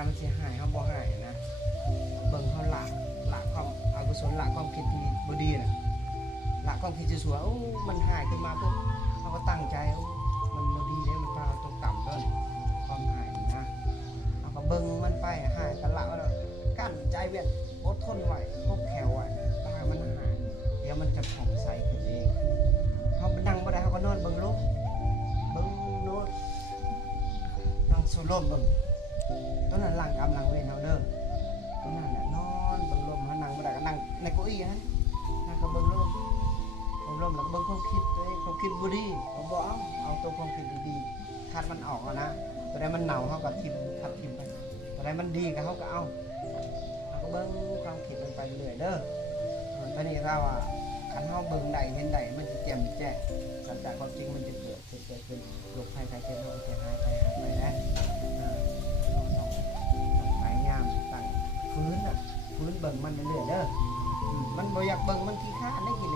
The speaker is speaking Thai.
ามันสิหายเฮาบ่หายนะเบิ่งเฮาละความอกุศลละความคิดที่บ่ดีน่ะละความคิดชั่วๆโอ้มันหายขึ้นมาปุ๊บเฮาก็ตั้งใจโอ้มันบ่ดีเด้มันพาตกต่ำเด้อความหายนะเฮาก็เบิ่งมันไปหายก็ละแล้วกั้นใจเวียนอดทนไว้คบแขวไว้ถ้ามันหายเดี๋ยวมันจะผ่องใสขึ้นเองเฮานั่งบ่ได้เฮาก็นอนเบิ่งลมเบิ่งโน้ตนั่งสูดลมเบิ่งตอนนั้นร่างกำลังเวทเฮาเด้อตอนนั้นน่ะนอนเบิ่งลมเฮานั่งบ่ได้ก็นั่งในเก้าอี้ฮะนั่งก็เบิ่งลมแล้วก็เบิ่งความคิดตัวเองความคิดบ่ดีบ่เอาตัวความคิดดีๆคัดมันออกแล้วนะตัวใดมันเน่าเฮาก็ทิ่มคัดทิ่มไปตัวใดมันดีก็เฮาก็เอาก็เบิ่งความคิดมันไปเรื่อยเด้อตอนนี้ถ้าว่าคันเฮาเบิ่งได้เห็นได้มันสิแจ่มแจ้งสัจจะความจริงมันจะเกิดขึ้นโรคภัยไข้เจ็บโรคจะหายไปนะพยายามตั้งฟื้นเบิ่งมันเรื่อยๆเด้อมันบ่อยากเบิ่งมันขี้ข้านได้กิน